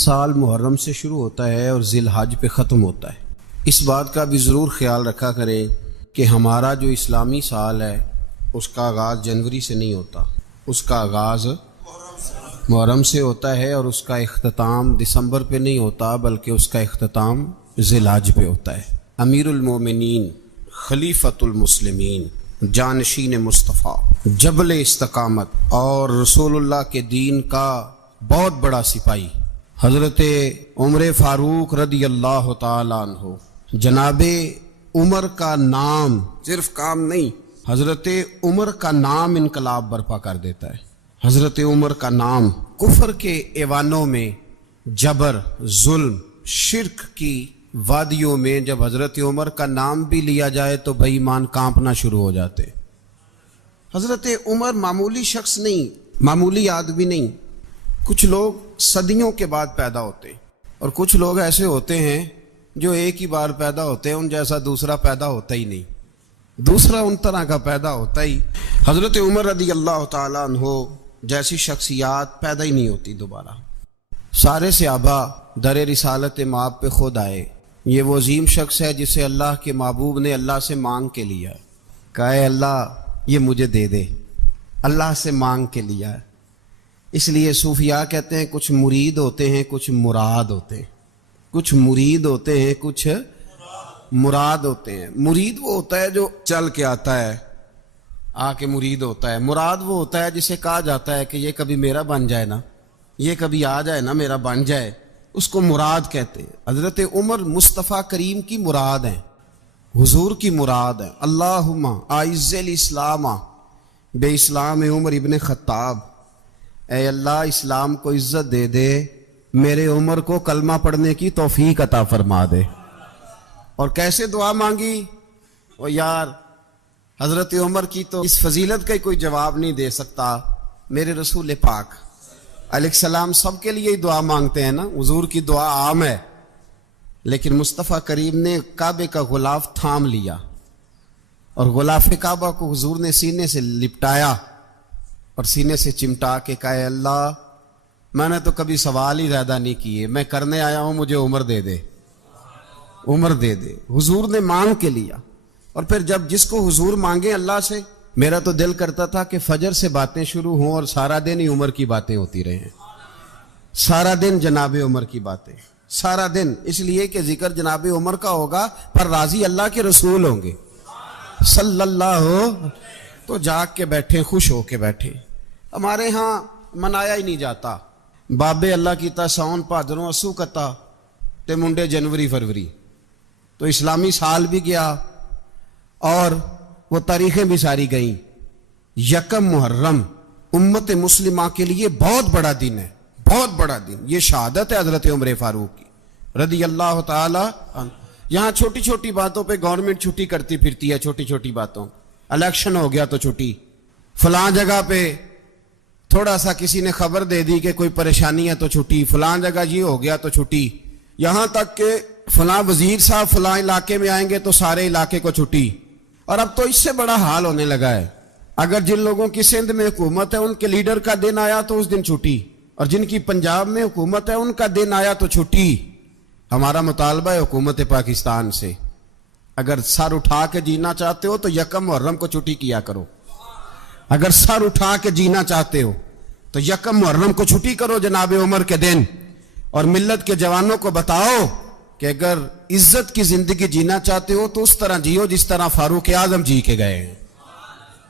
سال محرم سے شروع ہوتا ہے اور ذی الحج پہ ختم ہوتا ہے۔ اس بات کا بھی ضرور خیال رکھا کریں کہ ہمارا جو اسلامی سال ہے اس کا آغاز جنوری سے نہیں ہوتا، اس کا آغاز محرم سے ہوتا ہے اور اس کا اختتام دسمبر پہ نہیں ہوتا بلکہ اس کا اختتام ذی الحج پہ ہوتا ہے۔ امیر المومنین، خلیفۃ المسلمین، جانشین مصطفیٰ، جبل استقامت اور رسول اللہ کے دین کا بہت بڑا سپاہی حضرت عمر فاروق رضی اللہ تعالیٰ عنہ، جناب عمر کا نام صرف کام نہیں، حضرت عمر کا نام انقلاب برپا کر دیتا ہے۔ حضرت عمر کا نام کفر کے ایوانوں میں، جبر، ظلم، شرک کی وادیوں میں جب حضرت عمر کا نام بھی لیا جائے تو بے ایمان کانپنا شروع ہو جاتے۔ حضرت عمر معمولی شخص نہیں، معمولی آدمی نہیں۔ کچھ لوگ صدیوں کے بعد پیدا ہوتے ہیں اور کچھ لوگ ایسے ہوتے ہیں جو ایک ہی بار پیدا ہوتے ہیں، ان جیسا دوسرا پیدا ہوتا ہی نہیں، دوسرا ان طرح کا پیدا ہوتا ہی۔ حضرت عمر رضی اللہ تعالیٰ عنہ جیسی شخصیات پیدا ہی نہیں ہوتی دوبارہ۔ سارے صحابہ در رسالت مآب پہ خود آئے۔ یہ وہ عظیم شخص ہے جسے اللہ کے محبوب نے اللہ سے مانگ کے لیا، کہا اے اللہ یہ مجھے دے دے، اللہ سے مانگ کے لیا ہے۔ اس لیے صوفیاء کہتے ہیں کچھ مرید ہوتے ہیں کچھ مراد ہوتے ہیں، کچھ مرید ہوتے ہیں کچھ مراد ہوتے ہیں۔ مرید وہ ہوتا ہے جو چل کے آتا ہے، آ کے مرید ہوتا ہے۔ مراد وہ ہوتا ہے جسے کہا جاتا ہے کہ یہ کبھی میرا بن جائے نا، یہ کبھی آ جائے نا، میرا بن جائے، اس کو مراد کہتے ہیں۔ حضرت عمر مصطفیٰ کریم کی مراد ہیں، حضور کی مراد ہے۔ اللہم اعز الاسلام بے اسلام عمر ابن خطاب، اے اللہ اسلام کو عزت دے دے، میرے عمر کو کلمہ پڑھنے کی توفیق عطا فرما دے۔ اور کیسے دعا مانگی؟ او یار حضرت عمر کی تو اس فضیلت کا کوئی جواب نہیں دے سکتا، میرے رسول پاک علیہ السلام سب کے لیے ہی دعا مانگتے ہیں نا، حضور کی دعا عام ہے، لیکن مصطفیٰ کریم نے کعبے کا غلاف تھام لیا اور غلاف کعبہ کو حضور نے سینے سے لپٹایا اور سینے سے چمٹا کے کہا اے اللہ میں نے تو کبھی سوال ہی زیادہ نہیں کیے، میں کرنے آیا ہوں، مجھے عمر دے دے، عمر دے دے۔ حضور نے مانگ کے لیا۔ اور پھر جب جس کو حضور مانگے اللہ سے، میرا تو دل کرتا تھا کہ فجر سے باتیں شروع ہوں اور سارا دن ہی عمر کی باتیں ہوتی رہیں، سارا دن جناب عمر کی باتیں، سارا دن، اس لیے کہ ذکر جناب عمر کا ہوگا پر راضی اللہ کے رسول ہوں گے صلی اللہ تو جاگ کے بیٹھے، خوش ہو کے بیٹھے۔ ہمارے ہاں منایا ہی نہیں جاتا، بابے اللہ کی تا ساؤن بھادروں اسو کتا تے منڈے جنوری فروری، تو اسلامی سال بھی گیا اور وہ تاریخیں بھی ساری گئیں۔ یکم محرم امت مسلمہ کے لیے بہت بڑا دن ہے، بہت بڑا دن۔ یہ شہادت ہے حضرت عمر فاروق کی رضی اللہ تعالی عنہ۔ یہاں چھوٹی چھوٹی باتوں پہ گورنمنٹ چھٹی کرتی پھرتی ہے، چھوٹی چھوٹی باتوں، الیکشن ہو گیا تو چھٹی، فلاں جگہ پہ تھوڑا سا کسی نے خبر دے دی کہ کوئی پریشانی ہے تو چھٹی، فلاں جگہ یہ ہو گیا تو چھٹی، یہاں تک کہ فلاں وزیر صاحب فلاں علاقے میں آئیں گے تو سارے علاقے کو چھٹی۔ اور اب تو اس سے بڑا حال ہونے لگا ہے، اگر جن لوگوں کی سندھ میں حکومت ہے ان کے لیڈر کا دن آیا تو اس دن چھٹی، اور جن کی پنجاب میں حکومت ہے ان کا دن آیا تو چھٹی۔ ہمارا مطالبہ ہے حکومت پاکستان سے، اگر سر اٹھا کے جینا چاہتے ہو تو یکم محرم کو چھٹی کیا کرو، اگر سر اٹھا کے جینا چاہتے ہو تو یکم محرم کو چھٹی کرو جناب عمر کے دن، اور ملت کے جوانوں کو بتاؤ کہ اگر عزت کی زندگی جینا چاہتے ہو تو اس طرح جیو جس طرح فاروق اعظم جی کے گئے ہیں،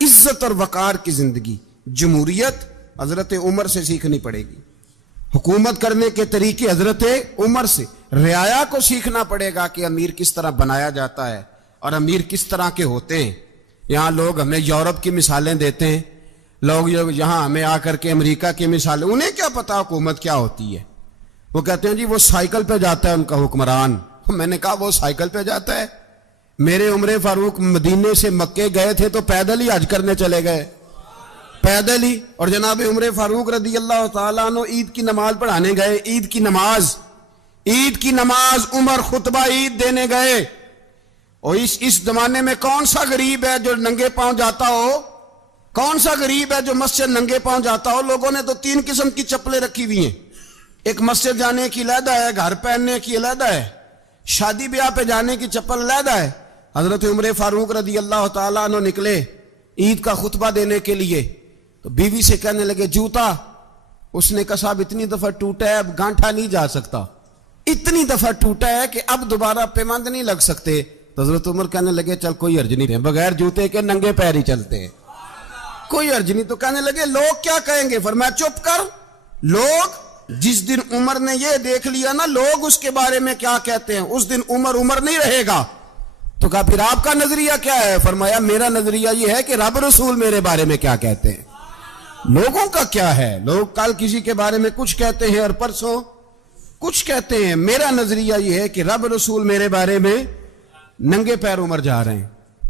عزت اور وقار کی زندگی۔ جمہوریت حضرت عمر سے سیکھنی پڑے گی، حکومت کرنے کے طریقے حضرت عمر سے، رعایا کو سیکھنا پڑے گا کہ امیر کس طرح بنایا جاتا ہے اور امیر کس طرح کے ہوتے ہیں۔ یہاں لوگ ہمیں یورپ کی مثالیں دیتے ہیں، لوگ یہاں ہمیں آ کر کے امریکہ کی مثالیں، انہیں کیا پتا حکومت کیا ہوتی ہے؟ وہ کہتے ہیں جی وہ سائیکل پہ جاتا ہے ان کا حکمران۔ میں نے کہا وہ سائیکل پہ جاتا ہے؟ میرے عمر فاروق مدینے سے مکے گئے تھے تو پیدل ہی حج کرنے چلے گئے، پیدل ہی۔ اور جناب عمر فاروق رضی اللہ تعالیٰ عنہ عید کی نماز پڑھانے گئے، عید کی نماز عمر خطبہ عید دینے گئے۔ اور اس زمانے میں کون سا غریب ہے جو ننگے پاؤں جاتا ہو؟ کون سا غریب ہے جو مسجد ننگے پاؤں جاتا ہو؟ لوگوں نے تو 3 قسم کی چپلیں رکھی ہوئی ہیں، ایک مسجد جانے کی علیحدہ ہے، گھر پہننے کی علیحدہ ہے، شادی بیاہ پہ جانے کی چپل علیحدہ ہے۔ حضرت عمر فاروق رضی اللہ تعالیٰ عنہ نکلے عید کا خطبہ دینے کے لیے، تو بیوی سے کہنے لگے جوتا، اس نے کہا صاحب اتنی دفعہ ٹوٹا ہے اب گانٹھا نہیں جا سکتا، اتنی دفعہ ٹوٹا ہے کہ اب دوبارہ پیمند نہیں لگ سکتے۔ تو حضرت عمر کہنے لگے چل کوئی حرج نہیں ہے، بغیر جوتے کے ننگے پیر ہی چلتے ہیں، کوئی حرج نہیں۔ تو کہنے لگے لوگ کیا کہیں گے؟ فرمایا چپ کر، لوگ جس دن عمر نے یہ دیکھ لیا نا لوگ اس کے بارے میں کیا کہتے ہیں، اس دن عمر نہیں رہے گا۔ تو کہا پھر آپ کا نظریہ کیا ہے؟ فرمایا میرا نظریہ یہ ہے کہ رب رسول میرے بارے میں کیا کہتے ہیں، لوگوں کا کیا ہے؟ لوگ کل کسی کے بارے میں کچھ کہتے ہیں اور پرسوں کچھ کہتے ہیں، میرا نظریہ یہ ہے کہ رب رسول میرے بارے میں ننگے پیر عمر جا رہے ہیں۔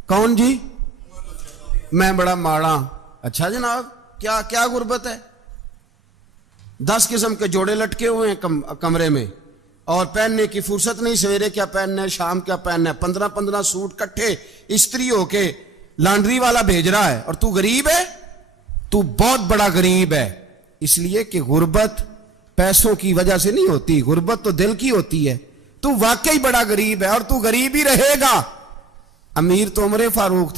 کون جی؟ میں بڑا ماڑا۔ اچھا جناب، کیا غربت ہے؟ 10 قسم کے جوڑے لٹکے ہوئے ہیں کمرے میں، اور پہننے کی فرصت نہیں، سویرے کیا پہننا ہے، شام کیا پہننا ہے، 15 سوٹ کٹھے استری ہو کے لانڈری والا بھیج رہا ہے، اور تو غریب ہے، تو بہت بڑا غریب ہے۔ اس لیے کہ غربت پیسوں کی وجہ سے نہیں ہوتی، غربت تو دل کی ہوتی ہے۔ تو واقعی بڑا غریب ہے اور تو غریب ہی رہے گا۔ امیر تو عمر فاروق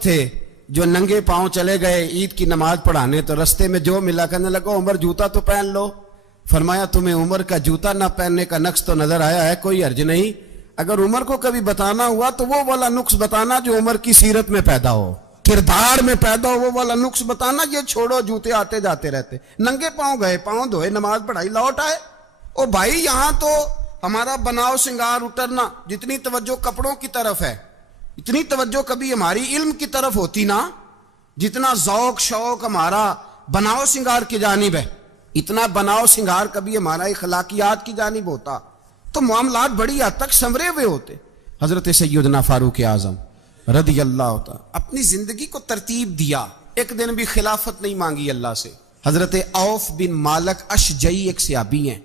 تھے جو ننگے پاؤں چلے گئے عید کی نماز پڑھانے، تو رستے میں جو ملا کہنے لگا عمر جوتا تو پہن لو۔ فرمایا تمہیں عمر کا جوتا نہ پہننے کا نقص تو نظر آیا ہے، کوئی حرج نہیں، اگر عمر کو کبھی بتانا ہوا تو وہ والا نقص بتانا جو عمر کی سیرت میں پیدا ہو، کردار میں پیدا ہو، وہ والا نقص بتانا، یہ چھوڑو جوتے آتے جاتے رہتے۔ ننگے پاؤں گئے، پاؤں دھوئے، نماز پڑھائی، لوٹ آئے۔ او بھائی یہاں تو ہمارا بناؤ سنگار اترنا، جتنی توجہ کپڑوں کی طرف ہے اتنی توجہ کبھی ہماری علم کی طرف ہوتی نا، جتنا ذوق شوق ہمارا بناؤ سنگار کی جانب ہے، اتنا بناؤ سنگار کبھی ہمارا اخلاقیات کی جانب ہوتا تو معاملات بڑی حد تک سنورے ہوئے ہوتے۔ حضرت سیدنا فاروق اعظم رضی اللہ تعالی اپنی زندگی کو ترتیب دیا، ایک دن بھی خلافت نہیں مانگی اللہ سے۔ حضرت عوف بن مالک اشجعی ایک صحابی ہیں،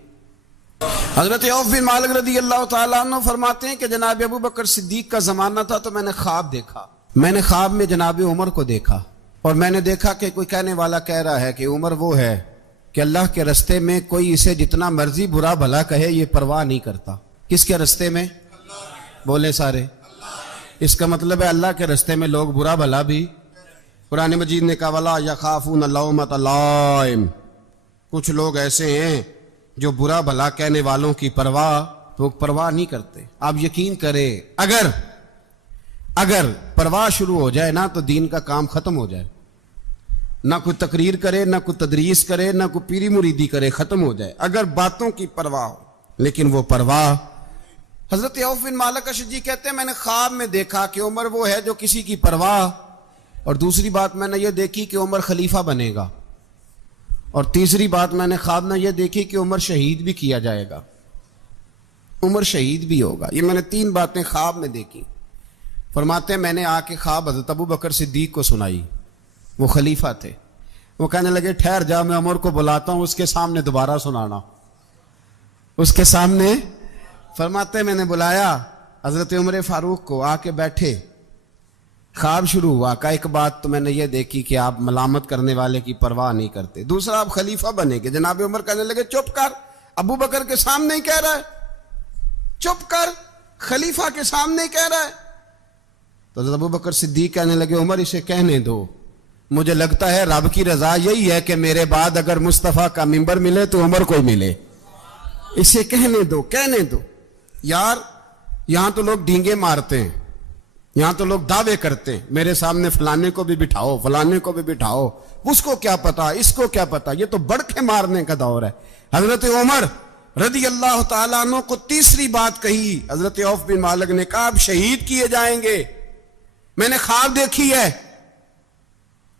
حضرت عوف بن مالک رضی اللہ تعالیٰ عنہ فرماتے ہیں کہ جناب ابو بکر صدیق کا زمانہ تھا تو میں نے خواب دیکھا، میں نے خواب میں جناب عمر کو دیکھا، اور میں نے دیکھا کہ کوئی کہنے والا کہہ رہا ہے کہ عمر وہ ہے کہ اللہ کے رستے میں کوئی اسے جتنا مرضی برا بھلا کہے یہ پرواہ نہیں کرتا۔ کس کے رستے میں؟ بولے سارے۔ اس کا مطلب ہے اللہ کے رستے میں لوگ برا بھلا بھی، قرآن مجید نے کہا وَلَا يَخَافُونَ لَوْمَةَ لَائِمٍ، کچھ لوگ ایسے ہیں جو برا بھلا کہنے والوں کی پرواہ نہیں کرتے۔ آپ یقین کریں اگر پرواہ شروع ہو جائے نا تو دین کا کام ختم ہو جائے، نہ کوئی تقریر کرے، نہ کوئی تدریس کرے، نہ کوئی پیری مریدی کرے، ختم ہو جائے اگر باتوں کی پرواہ ہو۔ لیکن وہ پرواہ، حضرت عوف بن مالک اشجعی کہتے ہیں میں نے خواب میں دیکھا کہ عمر وہ ہے جو کسی کی پرواہ، اور دوسری بات میں نے یہ دیکھی کہ عمر خلیفہ بنے گا، اور تیسری بات میں نے خواب میں یہ دیکھی کہ عمر شہید بھی کیا جائے گا، عمر شہید بھی ہوگا۔ یہ میں نے 3 باتیں خواب میں دیکھی۔ فرماتے ہیں میں نے آ کے خواب حضرت ابو بکر صدیق کو سنائی، وہ خلیفہ تھے، وہ کہنے لگے ٹھہر جا میں عمر کو بلاتا ہوں، اس کے سامنے دوبارہ سنانا، اس کے سامنے۔ فرماتے ہیں میں نے بلایا حضرت عمر فاروق کو، آ کے بیٹھے، خواب شروع ہوا، کہا ایک بات تو میں نے یہ دیکھی کہ آپ ملامت کرنے والے کی پرواہ نہیں کرتے، دوسرا آپ خلیفہ بنے گے۔ جناب عمر کہنے لگے چپ کر، ابو بکر کے سامنے ہی کہہ رہا ہے، چپ کر، خلیفہ کے سامنے ہی کہہ رہا ہے۔ تو حضرت ابو بکر صدیق کہنے لگے عمر اسے کہنے دو، مجھے لگتا ہے رب کی رضا یہی ہے کہ میرے بعد اگر مصطفیٰ کا منبر ملے تو عمر کو ملے، اسے کہنے دو۔ یار یہاں تو لوگ ڈینگے مارتے ہیں، یہاں تو لوگ دعوے کرتے ہیں میرے سامنے فلانے کو بھی بٹھاؤ، فلانے کو بھی بٹھاؤ، اس کو کیا پتا، اس کو کیا پتا، یہ تو بڑکے مارنے کا دور ہے۔ حضرت عمر رضی اللہ تعالیٰ عنہ کو تیسری بات کہی، حضرت عوف بن مالک نے کہا آپ شہید کیے جائیں گے، میں نے خواب دیکھی ہے۔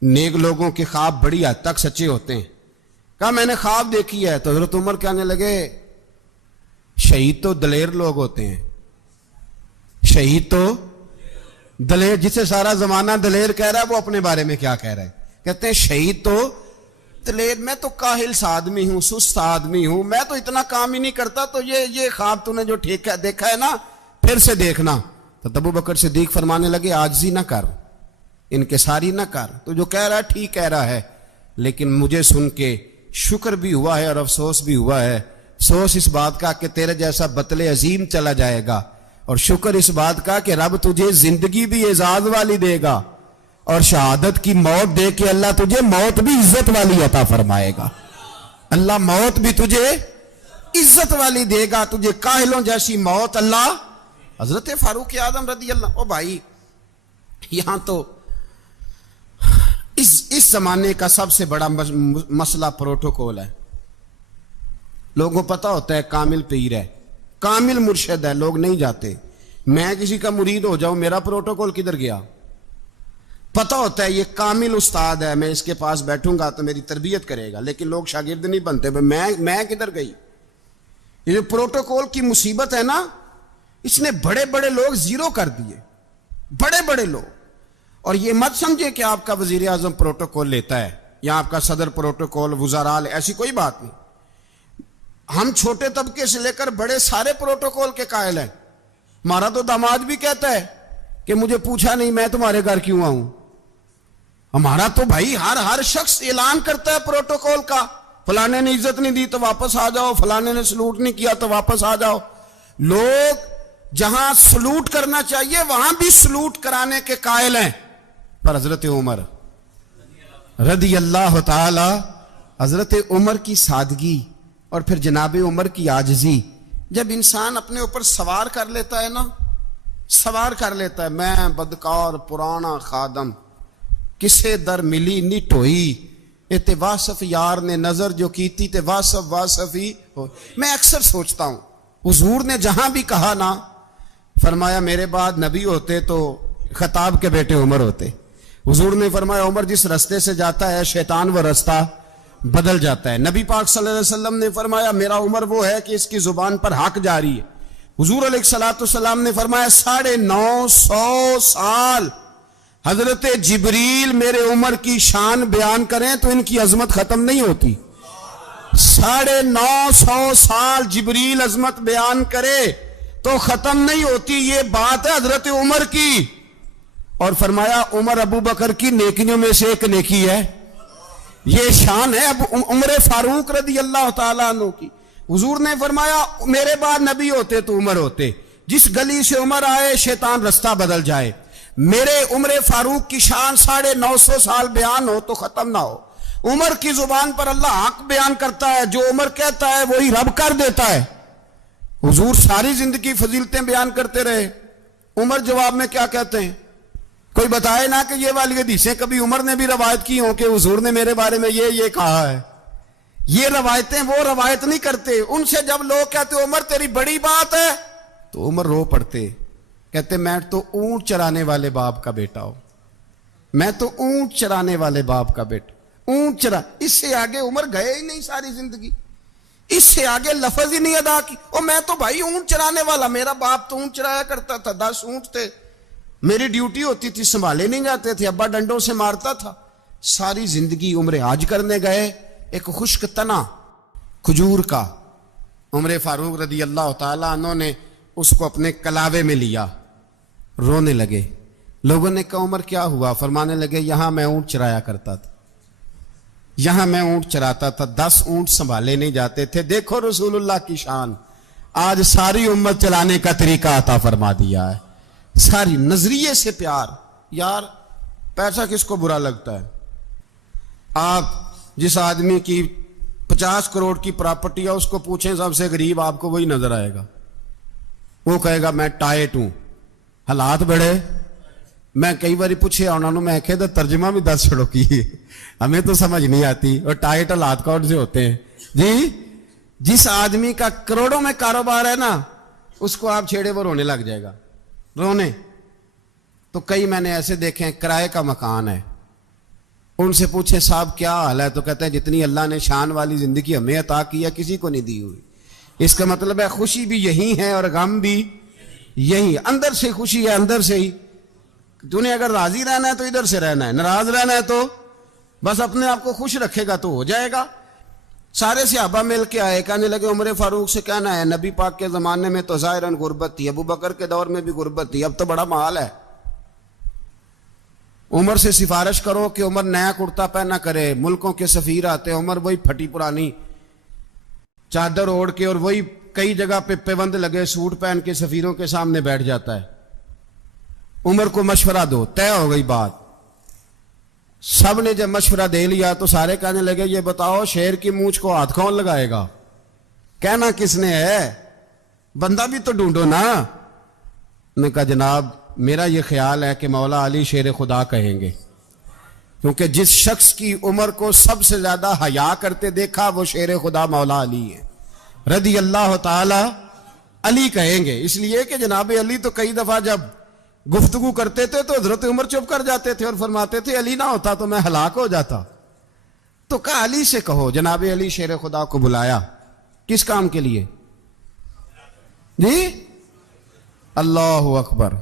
نیک لوگوں کے خواب بڑی حد تک سچے ہوتے ہیں، کہا میں نے خواب دیکھی ہے۔ تو حضرت عمر کہنے لگے شہید تو دلیر لوگ ہوتے ہیں، شہید تو دلیر، جسے سارا زمانہ دلیر کہہ رہا ہے وہ اپنے بارے میں کیا کہہ رہا ہے؟ کہتے ہیں شہید تو دلیر، میں تو کاہل سا آدمی ہوں، سست آدمی ہوں، میں تو اتنا کام ہی نہیں کرتا، تو یہ خواب تو نے جو دیکھا ہے نا پھر سے دیکھنا۔ تو ابو بکر صدیق فرمانے لگے عاجزی نہ کر، انکساری نہ کر، تو جو کہہ رہا ہے ٹھیک کہہ رہا ہے، لیکن مجھے سن کے شکر بھی ہوا ہے اور افسوس بھی ہوا ہے. افسوس اس بات کا کہ تیرے جیسا بطل عظیم چلا جائے گا، اور شکر اس بات کا کہ رب تجھے زندگی بھی اعزاز والی دے گا، اور شہادت کی موت دے کے اللہ تجھے موت بھی عزت والی عطا فرمائے گا. اللہ موت بھی تجھے عزت والی دے گا، تجھے کاہلوں جیسی موت اللہ. حضرت فاروق اعظم رضی اللہ. او بھائی، یہاں تو اس زمانے کا سب سے بڑا مسئلہ پروٹوکول ہے. لوگوں کو پتا ہوتا ہے کامل پیر ہے، کامل مرشد ہے، لوگ نہیں جاتے. میں کسی کا مرید ہو جاؤں، میرا پروٹوکول کدھر گیا؟ پتا ہوتا ہے یہ کامل استاد ہے، میں اس کے پاس بیٹھوں گا تو میری تربیت کرے گا، لیکن لوگ شاگرد نہیں بنتے. میں کدھر گئی؟ یہ جو پروٹوکول کی مصیبت ہے نا، اس نے بڑے بڑے لوگ زیرو کر دیے، بڑے بڑے لوگ. اور یہ مت سمجھے کہ آپ کا وزیر اعظم پروٹوکول لیتا ہے یا آپ کا صدر پروٹوکول، وزراء، ایسی کوئی بات نہیں. ہم چھوٹے طبقے سے لے کر بڑے سارے پروٹوکول کے قائل ہیں. ہمارا تو داماد بھی کہتا ہے کہ مجھے پوچھا نہیں، میں تمہارے گھر کیوں آؤں. ہمارا تو بھائی ہر شخص اعلان کرتا ہے پروٹوکول کا. فلانے نے عزت نہیں دی تو واپس آ جاؤ، فلانے نے سلوٹ نہیں کیا تو واپس آ جاؤ. لوگ جہاں سلوٹ کرنا چاہیے وہاں بھی سلوٹ کرانے کے قائل ہیں. پر حضرت عمر رضی اللہ تعالی، حضرت عمر کی سادگی اور پھر جناب عمر کی عاجزی، جب انسان اپنے اوپر سوار کر لیتا ہے نا، سوار کر لیتا ہے، میں بدکار پرانا خادم، کسے در ملی نٹ ہوئی، تے واصف یار نے نظر جو کیتی تے واصف ہی ہو. میں اکثر سوچتا ہوں حضور نے جہاں بھی کہا نا، فرمایا میرے بعد نبی ہوتے تو خطاب کے بیٹے عمر ہوتے. حضور نے فرمایا عمر جس رستے سے جاتا ہے شیطان وہ رستہ بدل جاتا ہے. نبی پاک صلی اللہ علیہ وسلم نے فرمایا میرا عمر وہ ہے کہ اس کی زبان پر حق جاری ہے. حضور علیہ السلام نے فرمایا 950 سال حضرت جبریل میرے عمر کی شان بیان کریں تو ان کی عظمت ختم نہیں ہوتی. 950 سال جبریل عظمت بیان کرے تو ختم نہیں ہوتی. یہ بات ہے حضرت عمر کی. اور فرمایا عمر ابو بکر کی نیکیوں میں سے ایک نیکی ہے. یہ شان ہے اب عمر فاروق رضی اللہ تعالیٰ عنہ کی. حضور نے فرمایا میرے بعد نبی ہوتے تو عمر ہوتے. جس گلی سے عمر آئے شیطان رستہ بدل جائے. میرے عمر فاروق کی شان 950 سال بیان ہو تو ختم نہ ہو. عمر کی زبان پر اللہ حق بیان کرتا ہے، جو عمر کہتا ہے وہی رب کر دیتا ہے. حضور ساری زندگی فضیلتیں بیان کرتے رہے، عمر جواب میں کیا کہتے ہیں؟ کوئی بتائے نا کہ یہ والی حدیثیں کبھی عمر نے بھی روایت کی ہوں کہ حضور نے میرے بارے میں یہ کہا ہے. یہ روایتیں وہ روایت نہیں کرتے. ان سے جب لوگ کہتے عمر تیری بڑی بات ہے تو عمر رو پڑتے، کہتے میں تو اونٹ چرانے والے باپ کا بیٹا ہوں، میں تو اونٹ چرانے والے باپ کا بیٹا. اونٹ چرا، اس سے آگے عمر گئے ہی نہیں ساری زندگی، اس سے آگے لفظ ہی نہیں ادا کی. اور میں تو بھائی اونٹ چرانے والا، میرا باپ تو اونٹ چرایا کرتا تھا، 10 اونٹ تھے، میری ڈیوٹی ہوتی تھی، سنبھالے نہیں جاتے تھے، ابا ڈنڈوں سے مارتا تھا. ساری زندگی عمر حج کرنے گئے، ایک خشک تنا کھجور کا عمر فاروق رضی اللہ تعالیٰ عنہ نے اس کو اپنے کلاوے میں لیا، رونے لگے. لوگوں نے کہا عمر کیا ہوا؟ فرمانے لگے یہاں میں اونٹ چرایا کرتا تھا، یہاں میں اونٹ چراتا تھا، 10 اونٹ سنبھالے نہیں جاتے تھے. دیکھو رسول اللہ کی شان، آج ساری امت چلانے کا طریقہ عطا فرما دیا ہے. ساری نظریے سے پیار. یار پیسہ کس کو برا لگتا ہے؟ آپ جس آدمی کی 50 کروڑ کی پراپرٹی ہے اس کو پوچھیں سب سے غریب، آپ کو وہی نظر آئے گا. وہ کہے گا میں ٹائٹ ہوں. حالات بڑے، میں کئی باری پوچھے انہوں نے، میں کہے تو ترجمہ بھی 10 چھڑو کی، ہمیں تو سمجھ نہیں آتی. اور ٹائٹ حالات کون سے ہوتے ہیں جی؟ جس آدمی کا کروڑوں میں کاروبار ہے نا، اس کو آپ چھیڑے وہ رونے لگ جائے گا، رونے. تو کئی میں نے ایسے دیکھے ہیں کرائے کا مکان ہے، ان سے پوچھے صاحب کیا حال ہے تو کہتے ہیں جتنی اللہ نے شان والی زندگی ہمیں عطا کی ہے کسی کو نہیں دی ہوئی. اس کا مطلب ہے خوشی بھی یہی ہے اور غم بھی یہی. اندر سے خوشی ہے، اندر سے ہی. تو نے اگر راضی رہنا ہے تو ادھر سے رہنا ہے، ناراض رہنا ہے تو بس اپنے آپ کو خوش رکھے گا تو ہو جائے گا. سارے صحابہ مل کے آئے، کہنے لگے عمر فاروق سے کہنا ہے نبی پاک کے زمانے میں تو ظاہراً غربت تھی، ابو بکر کے دور میں بھی غربت تھی، اب تو بڑا محال ہے. عمر سے سفارش کرو کہ عمر نیا کرتا پہنا کرے. ملکوں کے سفیر آتے ہیں, عمر وہی پھٹی پرانی چادر اوڑھ کے اور وہی کئی جگہ پہ پیوند لگے سوٹ پہن کے سفیروں کے سامنے بیٹھ جاتا ہے. عمر کو مشورہ دو, طے ہو گئی بات. سب نے جب مشورہ دے لیا تو سارے کہنے لگے یہ بتاؤ شیر کی مونچھ کو ہاتھ کون لگائے گا؟ کہنا کس نے ہے؟ بندہ بھی تو ڈھونڈو نا. نے کہا جناب میرا یہ خیال ہے کہ مولا علی شیر خدا کہیں گے, کیونکہ جس شخص کی عمر کو سب سے زیادہ حیا کرتے دیکھا وہ شیر خدا مولا علی ہے رضی اللہ تعالی. علی کہیں گے اس لیے کہ جناب علی تو کئی دفعہ جب گفتگو کرتے تھے تو حضرت عمر چپ کر جاتے تھے اور فرماتے تھے علی نہ ہوتا تو میں ہلاک ہو جاتا. تو کہا علی سے کہو. جناب علی شیر خدا کو بلایا. کس کام کے لیے جی؟ اللہ اکبر.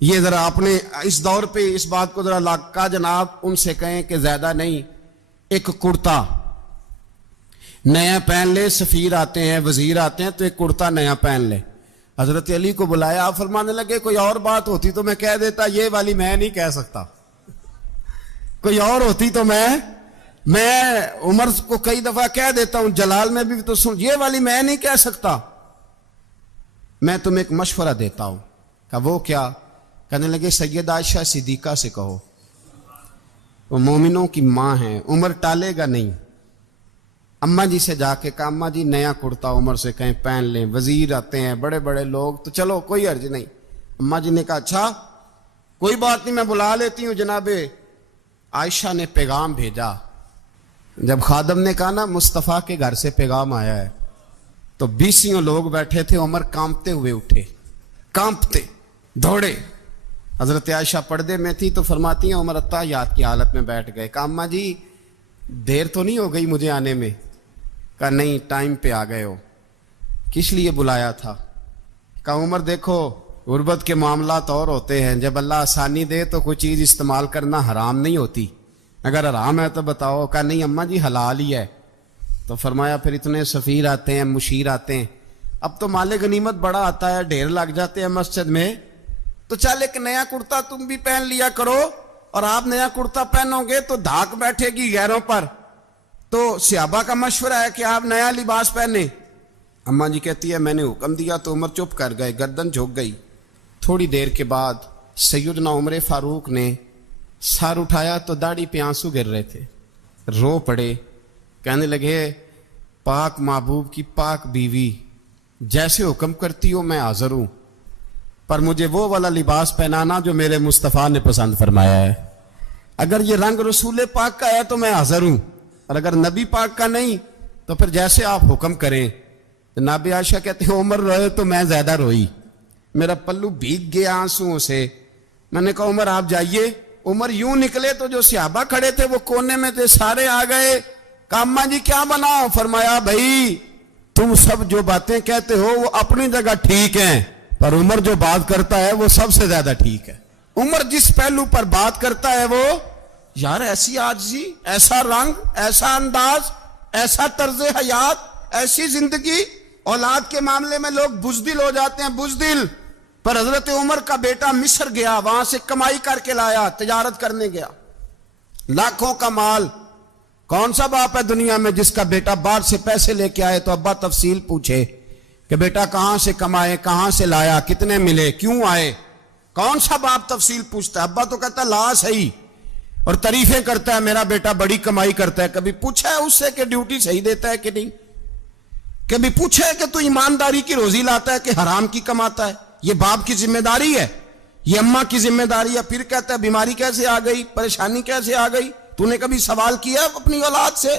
یہ ذرا آپ نے اس دور پہ اس بات کو ذرا لاکا جناب ان سے کہیں کہ زیادہ نہیں, ایک کرتا نیا پہن لے. سفیر آتے ہیں, وزیر آتے ہیں تو ایک کرتا نیا پہن لے. حضرت علی کو بلایا. آپ فرمانے لگے کوئی اور بات ہوتی تو میں کہہ دیتا, یہ والی میں نہیں کہہ سکتا. کوئی اور ہوتی تو میں عمر کو کئی دفعہ کہہ دیتا ہوں, جلال میں بھی تو سن, یہ والی میں نہیں کہہ سکتا. میں تمہیں ایک مشورہ دیتا ہوں. کہا وہ کیا؟ کہنے لگے سید عائشہ صدیقہ سے کہو, وہ مومنوں کی ماں ہیں, عمر ٹالے گا نہیں. اماں جی سے جا کے کہا اماں جی نیا کرتا عمر سے کہیں پہن لیں. وزیر آتے ہیں بڑے بڑے لوگ تو چلو کوئی حرج نہیں. اماں جی نے کہا اچھا کوئی بات نہیں میں بلا لیتی ہوں. جناب عائشہ نے پیغام بھیجا. جب خادم نے کہا نا مصطفیٰ کے گھر سے پیغام آیا ہے, تو 20 لوگ بیٹھے تھے. عمر کانپتے ہوئے اٹھے, کانپتے دوڑے. حضرت عائشہ پردے میں تھی تو فرماتی ہیں عمر اتحیات کی حالت میں بیٹھ گئے. کہا اماں جی دیر تو نہیں ہو گئی مجھے آنے میں؟ کہا نہیں ٹائم پہ آ گئے ہو. کس لیے بلایا تھا؟ کہا عمر دیکھو غربت کے معاملات اور ہوتے ہیں, جب اللہ آسانی دے تو کوئی چیز استعمال کرنا حرام نہیں ہوتی, اگر حرام ہے تو بتاؤ. کہا نہیں اماں جی حلال ہی ہے. تو فرمایا پھر اتنے سفیر آتے ہیں, مشیر آتے ہیں, اب تو مال غنیمت بڑا آتا ہے, ڈھیر لگ جاتے ہیں مسجد میں, تو چل ایک نیا کرتا تم بھی پہن لیا کرو. اور آپ نیا کرتا پہنو گے تو دھاک بیٹھے گی غیروں پر. تو صحابہ کا مشورہ ہے کہ آپ نیا لباس پہنے. اماں جی کہتی ہے میں نے حکم دیا تو عمر چپ کر گئے, گردن جھک گئی. تھوڑی دیر کے بعد سیدنا عمر فاروق نے سر اٹھایا تو داڑھی پہ آنسو گر رہے تھے, رو پڑے. کہنے لگے پاک محبوب کی پاک بیوی جیسے حکم کرتی ہو میں حاضر ہوں, پر مجھے وہ والا لباس پہنانا جو میرے مصطفیٰ نے پسند فرمایا ہے. اگر یہ رنگ رسول پاک کا ہے تو میں حاضر ہوں, اور اگر نبی پاک کا نہیں تو پھر جیسے آپ حکم کریں. جناب عائشہ کہتے ہیں عمر روئے تو میں زیادہ روئی, میرا پلو بھیگ گیا آنسوؤں سے. میں نے کہا عمر آپ جائیے. عمر یوں نکلے تو جو صحابہ کھڑے تھے وہ کونے میں تھے, سارے آ گئے. کہا اماں جی کیا بناؤ؟ فرمایا بھائی تم سب جو باتیں کہتے ہو وہ اپنی جگہ ٹھیک ہیں, پر عمر جو بات کرتا ہے وہ سب سے زیادہ ٹھیک ہے. عمر جس پہلو پر بات کرتا ہے وہ یار ایسی عاجزی, ایسا رنگ, ایسا انداز, ایسا طرز حیات, ایسی زندگی. اولاد کے معاملے میں لوگ بزدل ہو جاتے ہیں, بزدل. پر حضرت عمر کا بیٹا مصر گیا, وہاں سے کمائی کر کے لایا, تجارت کرنے گیا, لاکھوں کا مال. کون سا باپ ہے دنیا میں جس کا بیٹا باہر سے پیسے لے کے آئے تو ابا تفصیل پوچھے کہ بیٹا کہاں سے کمائے, کہاں سے لایا, کتنے ملے, کیوں آئے؟ کون سا باپ تفصیل پوچھتا ہے؟ ابا تو کہتا ہے لا صحیح, اور تعریفیں کرتا ہے میرا بیٹا بڑی کمائی کرتا ہے. کبھی پوچھا ہے اس سے کہ ڈیوٹی صحیح دیتا ہے کہ نہیں؟ کبھی پوچھا ہے کہ تو ایمانداری کی روزی لاتا ہے کہ حرام کی کماتا ہے؟ یہ باپ کی ذمہ داری ہے, یہ اماں کی ذمہ داری ہے. پھر کہتا ہے بیماری کیسے آ گئی, پریشانی کیسے آ گئی؟ تو نے کبھی سوال کیا اپنی اولاد سے؟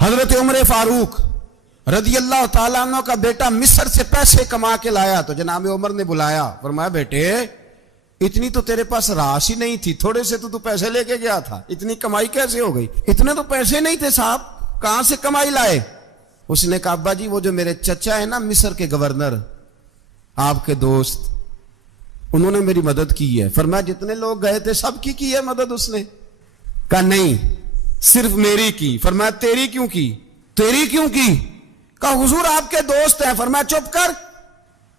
حضرت عمر فاروق رضی اللہ تعالیٰ عنہ کا بیٹا مصر سے پیسے کما کے لایا تو جناب عمر نے بلایا, فرمایا بیٹے اتنی تو تیرے پاس راس ہی نہیں تھی, تھوڑے سے تو پیسے لے کے گیا تھا, اتنی کمائی کیسے ہو گئی؟ اتنے تو پیسے نہیں تھے صاحب, کہاں سے کمائی لائے؟ اس نے کہا ابا جی وہ جو میرے چچا ہے نا مصر کے گورنر, آپ کے دوست, انہوں نے میری مدد کی ہے. فرمایا جتنے لوگ گئے تھے سب کی ہے مدد اس نے؟ کہا نہیں صرف میری کی. فرمایا تیری کیوں کی؟ تیری کیوں کی؟ کہا حضور آپ کے دوست ہیں. فرمایا چپ کر,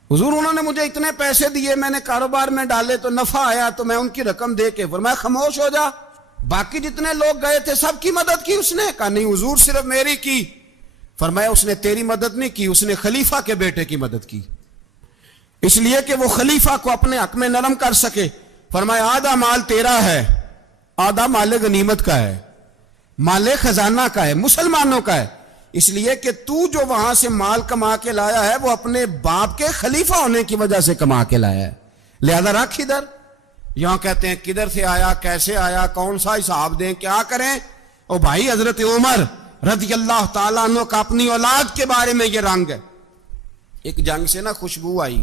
حضور انہوں نے مجھے اتنے پیسے دیے، میں نے کاروبار میں ڈالے تو نفع آیا تو میں ان کی رقم دے کے، فرمایا خاموش ہو جا، باقی جتنے لوگ گئے تھے سب کی مدد کی اس نے؟ کہا نہیں حضور صرف میری کی۔ فرمایا اس نے تیری مدد نہیں کی، اس نے خلیفہ کے بیٹے کی مدد کی، اس لیے کہ وہ خلیفہ کو اپنے حق میں نرم کر سکے۔ فرمایا آدھا مال تیرا ہے، آدھا مال غنیمت کا ہے، مال خزانہ کا ہے، مسلمانوں کا ہے، اس لیے کہ تو جو وہاں سے مال کما کے لایا ہے وہ اپنے باپ کے خلیفہ ہونے کی وجہ سے کما کے لایا ہے، لہذا رکھ ادھر۔ یہاں کہتے ہیں کدھر سے آیا، کیسے آیا، کون سا حساب دیں، کیا کریں؟ او بھائی حضرت عمر رضی اللہ تعالیٰ عنہ کا اپنی اولاد کے بارے میں یہ رنگ ہے۔ ایک جنگ سے نا خوشبو آئی،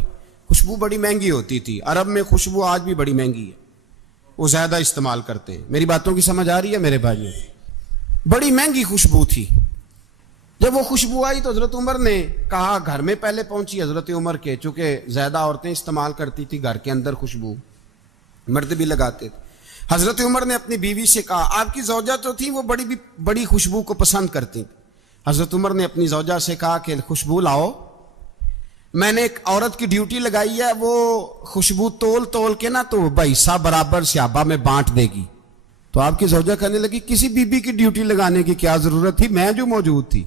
خوشبو بڑی مہنگی ہوتی تھی، عرب میں خوشبو آج بھی بڑی مہنگی ہے، وہ زیادہ استعمال کرتے ہیں۔ میری باتوں کی سمجھ آ رہی ہے میرے بھائیوں؟ بڑی مہنگی خوشبو تھی۔ جب وہ خوشبو آئی تو حضرت عمر نے کہا، گھر میں پہلے پہنچی حضرت عمر کے، چونکہ زیادہ عورتیں استعمال کرتی تھی گھر کے اندر خوشبو، مرد بھی لگاتے تھے۔ حضرت عمر نے اپنی بیوی سے کہا، آپ کی زوجہ تو تھی وہ بڑی خوشبو کو پسند کرتی تھی۔ حضرت عمر نے اپنی زوجہ سے کہا کہ خوشبو لاؤ، میں نے ایک عورت کی ڈیوٹی لگائی ہے، وہ خوشبو تول کے نا تو حصہ برابر صحابہ میں بانٹ دے گی۔ تو آپ کی زوجہ کہنے لگی کسی بی بی کی ڈیوٹی لگانے کی کیا ضرورت تھی، میں جو موجود تھی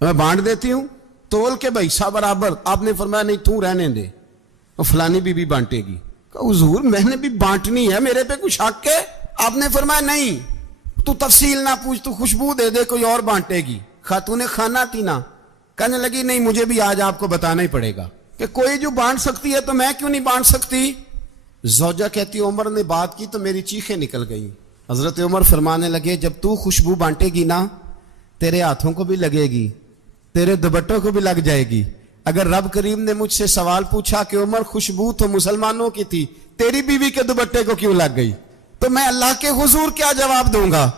میں بانٹ دیتی ہوں تول کے حصہ برابر۔ آپ نے فرمایا نہیں تو رہنے دے، وہ فلانی بی بی بانٹے گی۔ کہا حضور میں نے بھی بانٹنی ہے، میرے پہ کچھ حق ہے؟ آپ نے فرمایا نہیں، تو تفصیل نہ پوچھ، تو خوشبو دے دے، کوئی اور بانٹے گی۔ خاتون کھانا تھی نا، کہنے لگی نہیں مجھے بھی آج آپ کو بتانا ہی پڑے گا کہ کوئی جو بانٹ سکتی ہے تو میں کیوں نہیں بانٹ سکتی؟ زوجہ کہتی عمر نے بات کی تو میری چیخیں نکل گئی۔ حضرت عمر فرمانے لگے جب تو خوشبو بانٹے گی نا تیرے ہاتھوں کو بھی لگے گی، تیرے دوپٹوں کو بھی لگ جائے گی۔ اگر رب کریم نے مجھ سے سوال پوچھا کہ عمر خوشبو تو مسلمانوں کی تھی، تیری بیوی کے دوپٹے کو کیوں لگ گئی، تو میں اللہ کے حضور کیا جواب دوں گا؟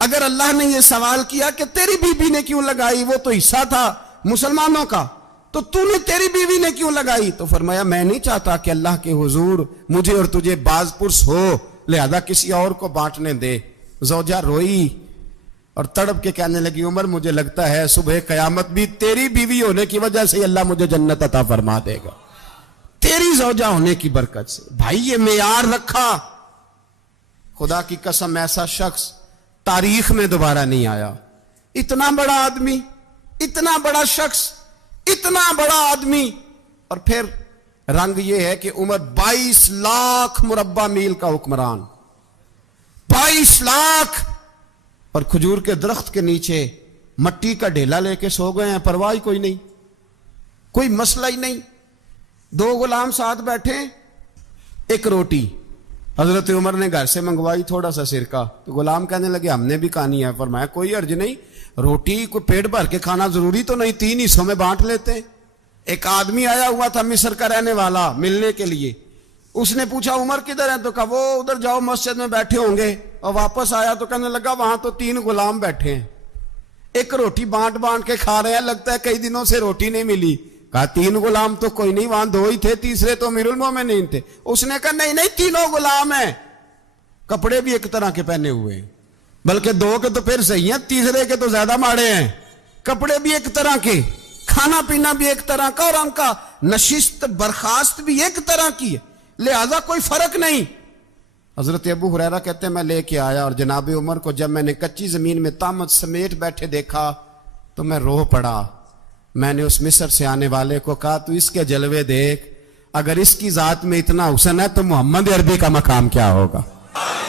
اگر اللہ نے یہ سوال کیا کہ تیری بیوی نے کیوں لگائی، وہ تو حصہ تھا مسلمانوں کا، تو نے تیری بیوی نے کیوں لگائی؟ تو فرمایا میں نہیں چاہتا کہ اللہ کے حضور مجھے اور تجھے باز پرس ہو، لہذا کسی اور کو بانٹنے دے۔ زوجہ روئی اور تڑپ کے کہنے لگی عمر مجھے لگتا ہے صبح قیامت بھی تیری بیوی ہونے کی وجہ سے اللہ مجھے جنت عطا فرما دے گا، تیری زوجہ ہونے کی برکت سے۔ بھائی یہ معیار رکھا، خدا کی قسم ایسا شخص تاریخ میں دوبارہ نہیں آیا۔ اتنا بڑا آدمی، اتنا بڑا شخص، اتنا بڑا آدمی، اور پھر رنگ یہ ہے کہ عمر 22 لاکھ مربع میل کا حکمران، 22 لاکھ، اور کھجور کے درخت کے نیچے مٹی کا ڈھیلا لے کے سو گئے ہیں، پرواہ کوئی نہیں، کوئی مسئلہ ہی نہیں۔ 2 غلام ساتھ بیٹھے، ایک روٹی حضرت عمر نے گھر سے منگوائی، تھوڑا سا سرکہ، تو غلام کہنے لگے ہم نے بھی کھانی ہے۔ فرمایا کوئی حرج نہیں، روٹی کو پیٹ بھر کے کھانا ضروری تو نہیں، 3 حصوں میں بانٹ لیتے ہیں۔ ایک آدمی آیا ہوا تھا مصر کا رہنے والا ملنے کے لیے، اس نے پوچھا عمر کدھر ہے، تو کہا وہ ادھر جاؤ مسجد میں بیٹھے ہوں گے، اور واپس آیا تو کہنے لگا وہاں تو 3 غلام بیٹھے ہیں، ایک روٹی بانٹ کے کھا رہے ہیں، لگتا ہے کئی دنوں سے روٹی نہیں ملی۔ کہا 3 غلام تو کوئی نہیں، وہاں 2 ہی تھے، تیسرے تو امیر المومنین تھے۔ اس نے کہا نہیں 3 غلام ہیں، کپڑے بھی ایک طرح کے پہنے ہوئے ہیں، بلکہ 2 کے تو پھر صحیح ہیں، تیسرے کے تو زیادہ ماڑے ہیں، کپڑے بھی ایک طرح کے، کھانا پینا بھی ایک طرح کا، اور ان کا نشست برخاست بھی ایک طرح کی ہے، لہذا کوئی فرق نہیں۔ حضرت ابو ہریرہ کہتے ہیں میں لے کے آیا، اور جناب عمر کو جب میں نے کچی زمین میں تامت سمیٹ بیٹھے دیکھا تو میں رو پڑا۔ میں نے اس مصر سے آنے والے کو کہا تو اس کے جلوے دیکھ، اگر اس کی ذات میں اتنا حسن ہے تو محمد عربی کا مقام کیا ہوگا؟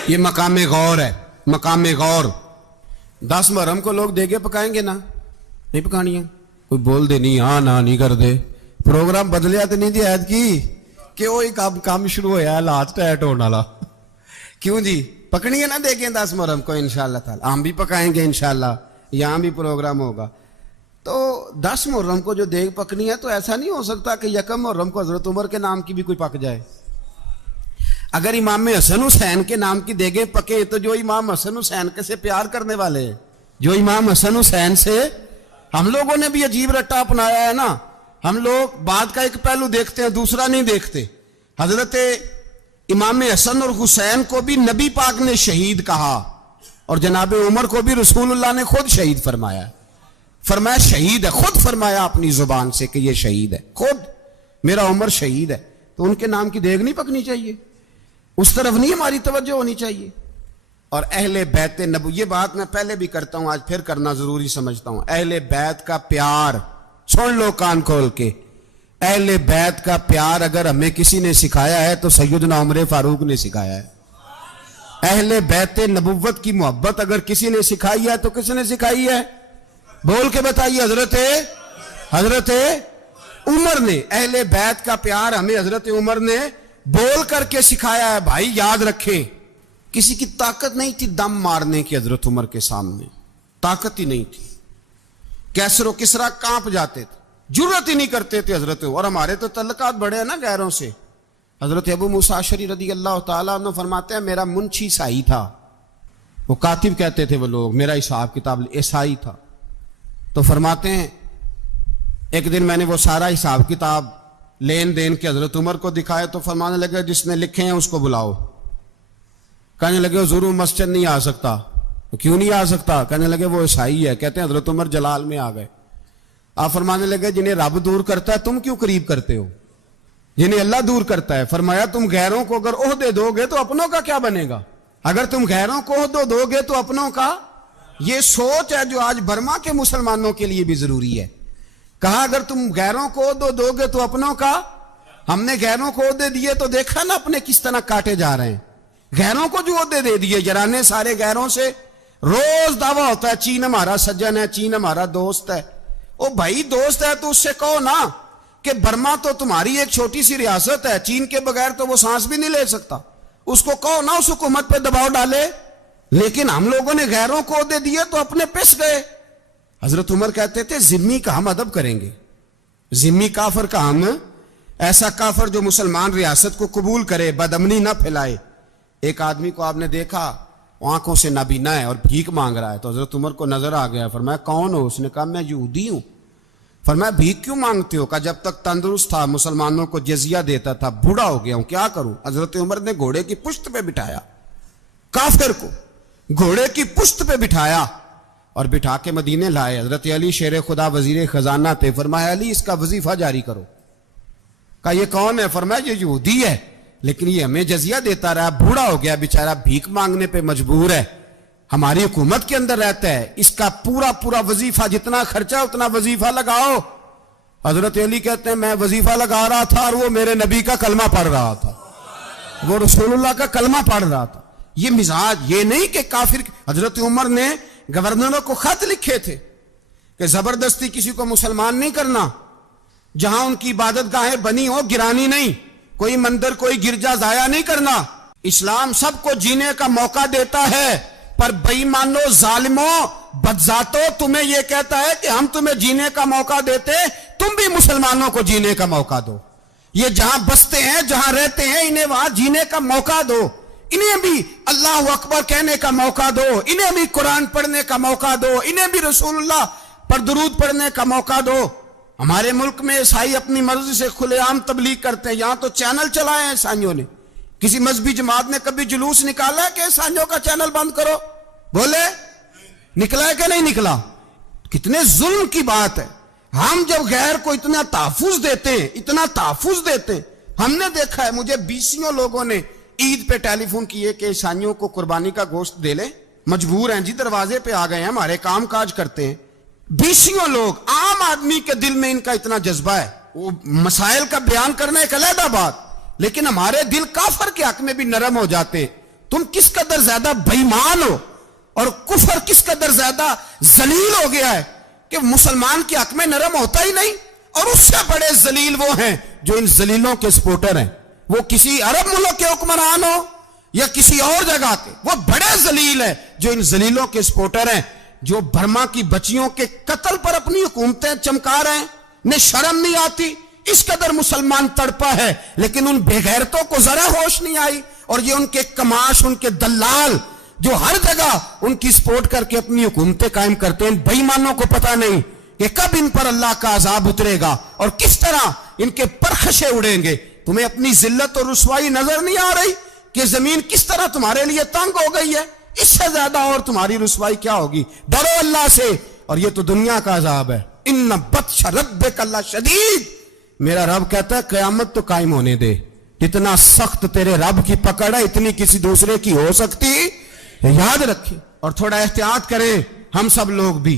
یہ مقام غور ہے، مقام غور۔ 10 محرم کو لوگ دیگے پکائیں گے نا، نہیں پکانی ہے، کوئی بول دے نہیں ہاں نہ نہیں کر دے، پروگرام بدلیا تو نہیں دی عید کی کہ وہی کام شروع ہوا ہے، لات ٹائٹ ہونے والا، کیوں جی پکنی ہے نا دیکھیں 10 محرم کو انشاءاللہ تعالی، ہم بھی پکائیں گے انشاءاللہ، یہاں بھی پروگرام ہوگا۔ تو 10 محرم کو جو دیگ پکنی ہے تو ایسا نہیں ہو سکتا کہ 1 محرم کو حضرت عمر کے نام کی بھی کوئی پک جائے۔ اگر امام حسن حسین کے نام کی دیگیں پکے تو جو امام حسن حسین کے سے پیار کرنے والے ہیں، جو امام حسن حسین سے، ہم لوگوں نے بھی عجیب رٹا اپنایا ہے نا، ہم لوگ بات کا ایک پہلو دیکھتے ہیں دوسرا نہیں دیکھتے۔ حضرت امام حسن اور حسین کو بھی نبی پاک نے شہید کہا، اور جناب عمر کو بھی رسول اللہ نے خود شہید فرمایا، فرمایا شہید ہے، خود فرمایا اپنی زبان سے کہ یہ شہید ہے، خود میرا عمر شہید ہے، تو ان کے نام کی دیگ نہیں پکنی چاہیے، اس طرف نہیں ہماری توجہ ہونی چاہیے۔ اور اہل بیت نبو، یہ بات میں پہلے بھی کرتا ہوں، آج پھر کرنا ضروری سمجھتا ہوں، اہل بیت کا پیار، سن لو کان کھول کے، اہل بیت کا پیار اگر ہمیں کسی نے سکھایا ہے تو سیدنا عمر فاروق نے سکھایا ہے۔ اہل بیت نبوت کی محبت اگر کسی نے سکھائی ہے تو کس نے سکھائی ہے؟ بول کے بتائیے، حضرت عمر نے۔ اہل بیت کا پیار ہمیں حضرت عمر نے بول کر کے سکھایا ہے۔ بھائی یاد رکھیں، کسی کی طاقت نہیں تھی دم مارنے کی حضرت عمر کے سامنے، طاقت ہی نہیں تھی۔ کیسر و کسرا کانپ جاتے تھے، جرت ہی نہیں کرتے تھے حضرت عمر۔ اور ہمارے تو تعلقات بڑے ہیں نا غیروں سے۔ حضرت ابو موسیٰ اشعری رضی اللہ تعالیٰ عنہ فرماتے ہیں میرا منشی عیسائی تھا، وہ کاتب کہتے تھے وہ لوگ، میرا حساب کتاب عیسائی تھا۔ تو فرماتے ہیں ایک دن میں نے وہ سارا حساب کتاب لین دین کے حضرت عمر کو دکھائے تو فرمانے لگے جس نے لکھے ہیں اس کو بلاؤ۔ کہنے لگے حضور مسجد نہیں آ سکتا۔ کیوں نہیں آ سکتا؟ کہنے لگے وہ عیسائی ہے۔ کہتے ہیں حضرت عمر جلال میں آ گئے۔ آپ فرمانے لگے جنہیں رب دور کرتا ہے تم کیوں قریب کرتے ہو؟ جنہیں اللہ دور کرتا ہے۔ فرمایا تم غیروں کو اگر عہدے دو گے تو اپنوں کا کیا بنے گا؟ اگر تم غیروں کو عہدے دو گے تو اپنوں کا۔ یہ سوچ ہے جو آج برما کے مسلمانوں کے لیے بھی ضروری ہے۔ کہا اگر تم غیروں کو عہدے دو گے تو اپنوں کا۔ ہم نے غیروں کو عہدے دیے تو دیکھا نا اپنے کس طرح کاٹے جا رہے ہیں۔ غیروں کو جو عہدے دے دیے جرانے سارے غیروں سے، روز دعویٰ ہوتا ہے چین ہمارا سجن ہے، چین ہمارا دوست ہے۔ او بھائی دوست ہے تو اس سے کہو نا کہ برما تو تمہاری ایک چھوٹی سی ریاست ہے، چین کے بغیر تو وہ سانس بھی نہیں لے سکتا، اس کو کہو نا اس حکومت پہ دباؤ ڈالے۔ لیکن ہم لوگوں نے غیروں کو عہدے دیے تو اپنے پس گئے۔ حضرت عمر کہتے تھے ذمی کا ہم ادب کریں گے، ذمی کافر کا ہم، ایسا کافر جو مسلمان ریاست کو قبول کرے، بدامنی نہ پھیلائے۔ ایک آدمی کو آپ نے دیکھا آنکھوں سے نابینا ہے اور بھیک مانگ رہا ہے، تو حضرت عمر کو نظر آ گیا، فرمایا کون ہو؟ اس نے کہا میں یہودی ہوں۔ فرمایا بھیک کیوں مانگتے ہو؟ کہا جب تک تندرست تھا مسلمانوں کو جزیہ دیتا تھا، بوڑھا ہو گیا ہوں کیا کروں؟ حضرت عمر نے گھوڑے کی پشت پہ بٹھایا، کافر کو گھوڑے کی پشت پہ بٹھایا اور بٹھا کے مدینے لائے۔ حضرت علی شیر خدا وزیر خزانہ تھے، فرمایا علی اس کا وظیفہ جاری کرو۔ کہا یہ کون ہے؟ فرمایا یہ یہودی ہے لیکن یہ ہمیں جزیہ دیتا رہا، بوڑھا ہو گیا بیچارہ، بھیک مانگنے پہ مجبور ہے، ہماری حکومت کے اندر رہتا ہے، اس کا پورا وظیفہ جتنا خرچہ اتنا وظیفہ لگاؤ۔ حضرت علی کہتے ہیں میں وظیفہ لگا رہا تھا اور وہ میرے نبی کا کلمہ پڑھ رہا تھا، وہ رسول اللہ کا کلمہ پڑھ رہا تھا۔ یہ مزاج، یہ نہیں کہ کافر۔ حضرت عمر نے گورنروں کو خط لکھے تھے کہ زبردستی کسی کو مسلمان نہیں کرنا، جہاں ان کی عبادت گاہیں بنی ہو گرانی نہیں، کوئی مندر کوئی گرجا ضائع نہیں کرنا۔ اسلام سب کو جینے کا موقع دیتا ہے، پر بے ایمانو ظالموں بدذاتوں تمہیں یہ کہتا ہے کہ ہم تمہیں جینے کا موقع دیتے، تم بھی مسلمانوں کو جینے کا موقع دو۔ یہ جہاں بستے ہیں جہاں رہتے ہیں انہیں وہاں جینے کا موقع دو، انہیں بھی اللہ اکبر کہنے کا موقع دو، انہیں بھی قرآن پڑھنے کا موقع دو، انہیں بھی رسول اللہ پر درود پڑھنے کا موقع دو۔ ہمارے ملک میں عیسائی اپنی مرضی سے کھلے عام تبلیغ کرتے ہیں، یہاں تو چینل چلائے ہیں عیسائیوں نے۔ کسی مذہبی جماعت نے کبھی جلوس نکالا ہے کہ عیسائیوں کا چینل بند کرو؟ بولے نکلا ہے کہ نہیں نکلا؟ کتنے ظلم کی بات ہے۔ ہم جب غیر کو اتنا تحفظ دیتے ہیں، اتنا تحفظ دیتے ہیں، ہم نے دیکھا ہے، مجھے بیسیوں لوگوں نے عید پہ ٹیلی فون کیے کہ عیسائیوں کو قربانی کا گوشت دے لیں، مجبور ہیں جی، دروازے پہ آ گئے ہیں، ہمارے کام کاج کرتے ہیں۔ بیسیوں لوگ، عام آدمی کے دل میں ان کا اتنا جذبہ ہے، وہ مسائل کا بیان کرنا ایک علیحدہ بات، لیکن ہمارے دل کافر کے حق میں بھی نرم ہو جاتے ہیں۔ تم کس قدر زیادہ بے ایمان ہو اور کفر کس قدر زیادہ ذلیل ہو گیا ہے کہ مسلمان کے حق میں نرم ہوتا ہی نہیں۔ اور اس سے بڑے ذلیل وہ ہیں جو ان ذلیلوں کے سپورٹر ہیں، وہ کسی عرب ملک کے حکمران ہو یا کسی اور جگہ کے، وہ بڑے ذلیل ہیں جو ان ذلیلوں کے سپورٹر ہیں، جو برما کی بچیوں کے قتل پر اپنی حکومتیں چمکا رہے ہیں، انہیں شرم نہیں آتی۔ اس قدر مسلمان تڑپا ہے لیکن ان بے غیرتوں کو ذرا ہوش نہیں آئی، اور یہ ان کے کماش، ان کے دلال جو ہر جگہ ان کی سپورٹ کر کے اپنی حکومتیں قائم کرتے ہیں، ان بے ایمانوں کو پتہ نہیں کہ کب ان پر اللہ کا عذاب اترے گا اور کس طرح ان کے پرخشے اڑیں گے۔ تمہیں اپنی ذلت اور رسوائی نظر نہیں آ رہی کہ زمین کس طرح تمہارے لیے تنگ ہو گئی ہے؟ اس سے زیادہ اور تمہاری رسوائی کیا ہوگی؟ ڈرو اللہ سے، اور یہ تو دنیا کا عذاب ہے۔ ان بطش ربک لشدید، میرا رب کہتا ہے قیامت تو قائم ہونے دے, اتنا سخت تیرے رب کی پکڑ ہے اتنی کسی دوسرے کی ہو سکتی, یاد رکھیں. اور تھوڑا احتیاط کریں ہم سب لوگ بھی,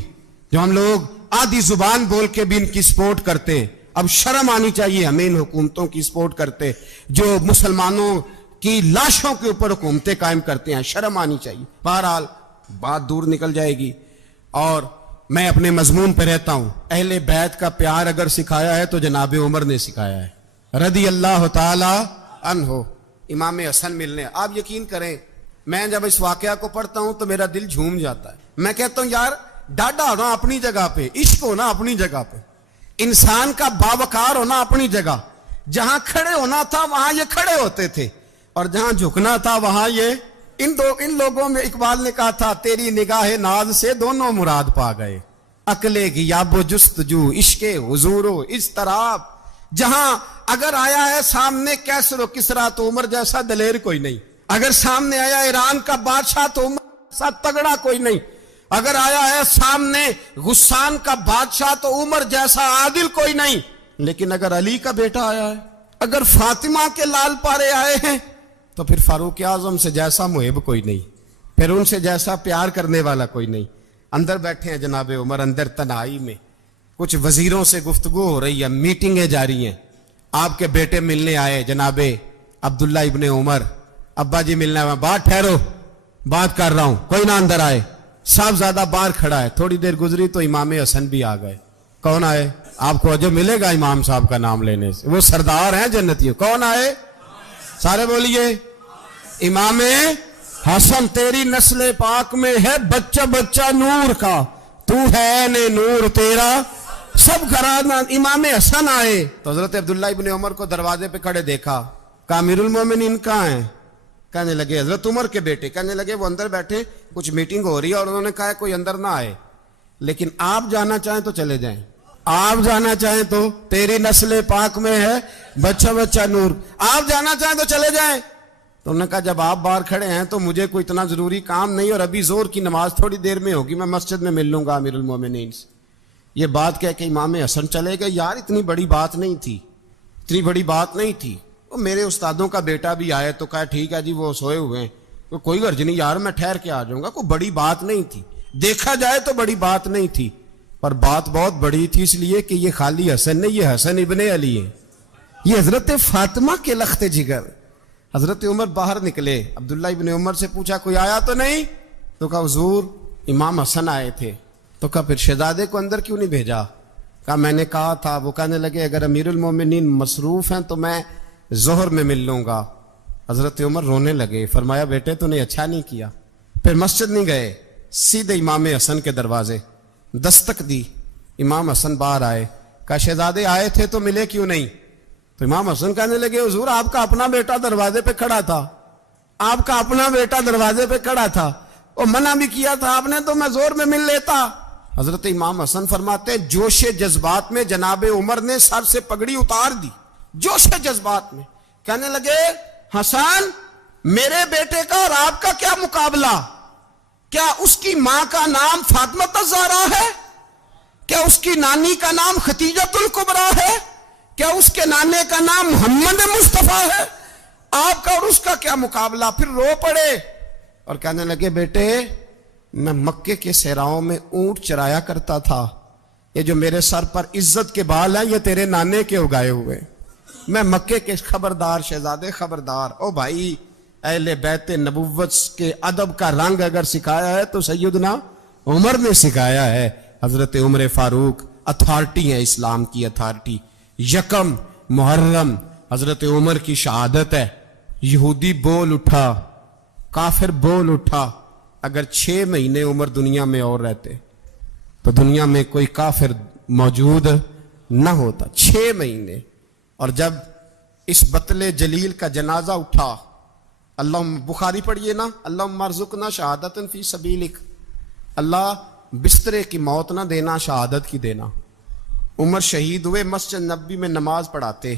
جو ہم لوگ آدھی زبان بول کے بھی ان کی سپورٹ کرتے ہیں. اب شرم آنی چاہیے ہمیں ان حکومتوں کی سپورٹ کرتے جو مسلمانوں کی لاشوں کے اوپر حکومتیں قائم کرتے ہیں, شرم آنی چاہیے. بہرحال بات دور نکل جائے گی, اور میں اپنے مضمون پہ رہتا ہوں. اہل بیت کا پیار اگر سکھایا ہے تو جناب عمر نے سکھایا ہے رضی اللہ تعالی عنہ. امام حسن ملنے, آپ یقین کریں میں جب اس واقعہ کو پڑھتا ہوں تو میرا دل جھوم جاتا ہے. میں کہتا ہوں یار ڈاڈا ہونا اپنی جگہ پہ, عشق ہونا اپنی جگہ پہ, انسان کا باوقار ہونا اپنی جگہ. جہاں کھڑے ہونا تھا وہاں یہ کھڑے ہوتے تھے, اور جہاں جھکنا تھا وہاں یہ ان لوگوں میں اقبال نے کہا تھا تیری نگاہ ناز سے دونوں مراد پا گئے, عقلے کی یاب و جستجو عشق حضور و اضطراب. جہاں اگر آیا ہے سامنے کیسر و کسرا تو عمر جیسا دلیر کوئی نہیں, اگر سامنے آیا ایران کا بادشاہ تو عمر جیسا تگڑا کوئی نہیں, اگر آیا ہے سامنے غسان کا بادشاہ تو عمر جیسا عادل کوئی نہیں. لیکن اگر علی کا بیٹا آیا ہے, اگر فاطمہ کے لال پارے آئے ہیں تو پھر فاروق اعظم سے جیسا محب کوئی نہیں, پھر ان سے جیسا پیار کرنے والا کوئی نہیں. اندر بیٹھے ہیں جناب عمر, اندر تنہائی میں کچھ وزیروں سے گفتگو ہو رہی ہے, میٹنگیں جاری ہیں. آپ کے بیٹے ملنے آئے جناب عبداللہ ابن عمر, ابا جی ملنا ہے, بات ٹھہرو بات کر رہا ہوں, کوئی نہ اندر آئے. صاحبزادہ باہر کھڑا ہے, تھوڑی دیر گزری تو امام حسن بھی آ گئے. کون آئے؟ آپ کو جو ملے گا امام صاحب کا نام لینے سے, وہ سردار ہیں جنتیوں. کون آئے؟ سارے بولیے امام حسن. تیری نسل پاک میں ہے بچہ بچہ نور کا, تو ہے نے نور تیرا سب گھرانہ. امام حسن آئے تو حضرت عبداللہ ابن عمر کو دروازے پہ کھڑے دیکھا, کہا امیر المومنین کہاں ہیں؟ کہنے لگے حضرت عمر کے بیٹے. کہنے لگے وہ اندر بیٹھے, کچھ میٹنگ ہو رہی ہے, اور انہوں نے کہا کوئی اندر نہ آئے, لیکن آپ جانا چاہیں تو چلے جائیں, آپ جانا چاہیں تو. تیری نسل پاک میں ہے بچہ بچہ نور, آپ جانا چاہیں تو چلے جائیں. تو انہوں نے کہا جب آپ باہر کھڑے ہیں تو مجھے کوئی اتنا ضروری کام نہیں, اور ابھی زور کی نماز تھوڑی دیر میں ہوگی, میں مسجد میں مل لوں گا امیر المومنین سے. یہ بات کہہ کے امام حسن چلے گئے. یار اتنی بڑی بات نہیں تھی, اتنی بڑی بات نہیں تھی. وہ میرے استادوں کا بیٹا بھی آئے تو کہا ٹھیک ہے جی وہ سوئے ہوئے ہیں, کوئی غرض نہیں یار میں ٹھہر کے آ جاؤں گا, کوئی بڑی بات نہیں تھی. دیکھا جائے تو بڑی بات نہیں تھی, پر بات بہت بڑی تھی, اس لیے کہ یہ خالی حسن نہیں, یہ حسن ابن علی ہے, یہ حضرت فاطمہ کے لخت جگر. حضرت عمر باہر نکلے, عبداللہ ابن عمر سے پوچھا کوئی آیا تو نہیں؟ تو کہا حضور امام حسن آئے تھے. تو کہا پھر شہزادے کو اندر کیوں نہیں بھیجا؟ کہا میں نے کہا تھا. وہ کہنے لگے اگر امیر المومنین مصروف ہیں تو میں ظہر میں مل لوں گا. حضرت عمر رونے لگے, فرمایا بیٹے تو نے اچھا نہیں کیا. پھر مسجد نہیں گئے, سیدھے امام حسن کے دروازے دستک دی. امام حسن باہر آئے, کہا شہزادے آئے تھے تو ملے کیوں نہیں؟ تو امام حسن کہنے لگے حضور آپ کا اپنا بیٹا دروازے پہ کھڑا تھا, آپ کا اپنا بیٹا دروازے پہ کھڑا تھا, اور منع بھی کیا تھا آپ نے تو میں زور میں مل لیتا. حضرت امام حسن فرماتے جوش جذبات میں جناب عمر نے سر سے پگڑی اتار دی, جوش جذبات میں. کہنے لگے حسن میرے بیٹے کا اور آپ کا کیا مقابلہ؟ کیا اس کی ماں کا نام فاطمہ الزہرا ہے؟ کیا اس کی نانی کا نام ختیجۃ الکبریٰ ہے؟ کیا اس کے نانے کا نام محمد مصطفیٰ ہے؟ آپ کا اور اس کا کیا مقابلہ؟ پھر رو پڑے اور کہنے لگے بیٹے میں مکے کے صحراؤں میں اونٹ چرایا کرتا تھا, یہ جو میرے سر پر عزت کے بال ہیں یہ تیرے نانے کے اگائے ہوئے, میں مکے کے خبردار شہزادے خبردار. او بھائی اہل بیت نبوت کے ادب کا رنگ اگر سکھایا ہے تو سیدنا عمر نے سکھایا ہے. حضرت عمر فاروق اتھارٹی ہے, اسلام کی اتھارٹی. یکم محرم حضرت عمر کی شہادت ہے. یہودی بول اٹھا, کافر بول اٹھا, اگر 6 مہینے عمر دنیا میں اور رہتے تو دنیا میں کوئی کافر موجود نہ ہوتا. 6 مہینے. اور جب اس بطل جلیل کا جنازہ اٹھا, اللہ بخاری پڑھیے نا, اللہم ارزقنا شہادتا فی سبیلک, اللہ بسترے کی موت نہ دینا, شہادت کی دینا. عمر شہید ہوئے, مسجد نبی میں نماز پڑھاتے,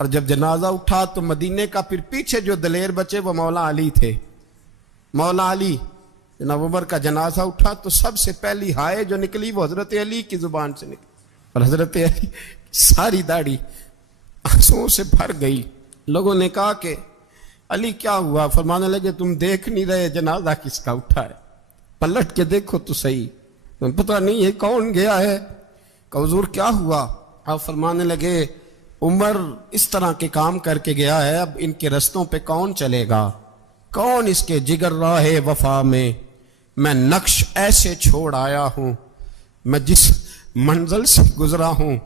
اور جب جنازہ اٹھا تو مدینے کا پھر پیچھے جو دلیر بچے وہ مولا علی تھے. مولا علی جناب عمر کا جنازہ اٹھا تو سب سے پہلی ہائے جو نکلی وہ حضرت علی کی زبان سے نکلی, اور حضرت علی ساری داڑھی آنسوؤں سے بھر گئی۔ لوگوں نے کہا کہ علی کیا ہوا؟ فرمانے لگے تم دیکھ نہیں رہے جنازہ کس کا اٹھا ہے؟ پلٹ کے دیکھو تو صحیح، تم پتہ نہیں ہے کون گیا ہے؟ کہ حضور کیا ہوا؟ آپ فرمانے لگے عمر اس طرح کے کام کر کے گیا ہے، اب ان کے رستوں پہ کون چلے گا؟ کون اس کے جگر راہ وفا میں نقش ایسے چھوڑ آیا ہوں، میں جس منزل سے گزرا ہوں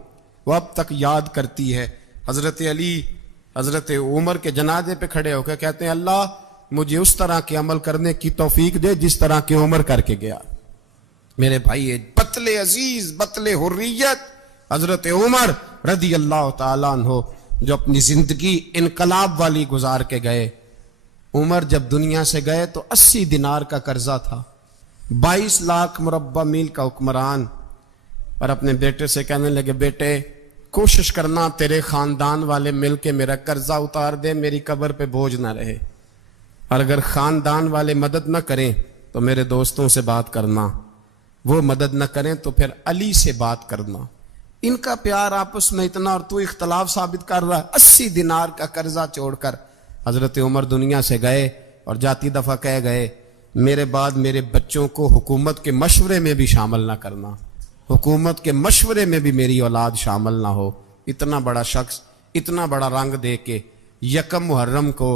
وہ اب تک یاد کرتی ہے۔ حضرت علی حضرت عمر کے جنازے پہ کھڑے ہو کے کہتے ہیں اللہ مجھے اس طرح کے عمل کرنے کی توفیق دے جس طرح کے عمر کر کے گیا۔ میرے بھائی بطل عزیز، بطل حریت حضرت عمر رضی اللہ تعالیٰ عنہ جو اپنی زندگی انقلاب والی گزار کے گئے۔ عمر جب دنیا سے گئے تو 80 دینار کا قرضہ تھا، 22 لاکھ مربع میل کا حکمران، اور اپنے بیٹے سے کہنے لگے بیٹے کوشش کرنا تیرے خاندان والے مل کے میرا قرضہ اتار دے، میری قبر پہ بوجھ نہ رہے، اور اگر خاندان والے مدد نہ کریں تو میرے دوستوں سے بات کرنا، وہ مدد نہ کریں تو پھر علی سے بات کرنا۔ ان کا پیار آپس میں اتنا، اور تو اختلاف ثابت کر رہا ہے۔ 80 دینار کا قرضہ چھوڑ کر حضرت عمر دنیا سے گئے، اور جاتی دفعہ کہہ گئے میرے بعد میرے بچوں کو حکومت کے مشورے میں بھی شامل نہ کرنا، حکومت کے مشورے میں بھی میری اولاد شامل نہ ہو۔ اتنا بڑا شخص اتنا بڑا رنگ دے کے 1 محرم کو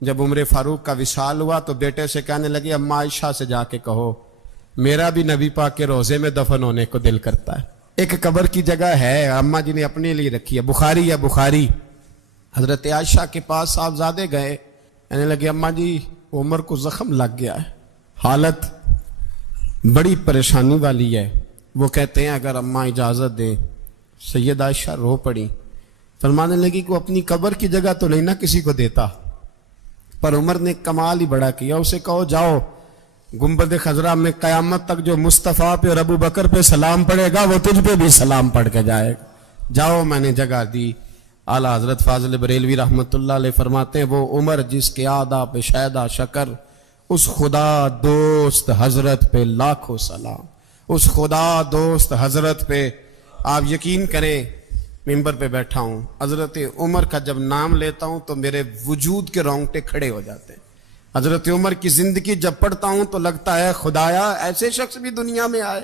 جب عمر فاروق کا وصال ہوا تو بیٹے سے کہنے لگے اماں عائشہ سے جا کے کہو میرا بھی نبی پاک کے روزے میں دفن ہونے کو دل کرتا ہے۔ ایک قبر کی جگہ ہے اماں جی نے اپنے لیے رکھی ہے، بخاری ہے بخاری۔ حضرت عائشہ کے پاس صاحبزادے گئے، کہنے لگے اماں جی عمر کو زخم لگ گیا ہے، حالت بڑی پریشانی والی ہے۔ وہ کہتے ہیں اگر اماں اجازت دیں۔ سید عائشہ رو پڑی، فرمانے لگی کہ وہ اپنی قبر کی جگہ تو نہیں نہ کسی کو دیتا، پر عمر نے کمال ہی بڑا کیا، اسے کہو جاؤ گنبد خضرا میں قیامت تک جو مصطفیٰ پہ اور ابو بکر پہ سلام پڑھے گا وہ تجھ پہ بھی سلام پڑھ کے جائے گا، جاؤ میں نے جگہ دی۔ اعلیٰ حضرت فاضل بریلوی رحمۃ اللہ علیہ فرماتے ہیں وہ عمر جس کے آدھا پہ شیدا شکر، اس خدا دوست حضرت پہ لاکھوں سلام، اس خدا دوست حضرت پہ۔ آپ یقین کریں ممبر پہ بیٹھا ہوں، حضرت عمر کا جب نام لیتا ہوں تو میرے وجود کے رونگٹے کھڑے ہو جاتے ہیں۔ حضرت عمر کی زندگی جب پڑھتا ہوں تو لگتا ہے خدایا ایسے شخص بھی دنیا میں آئے۔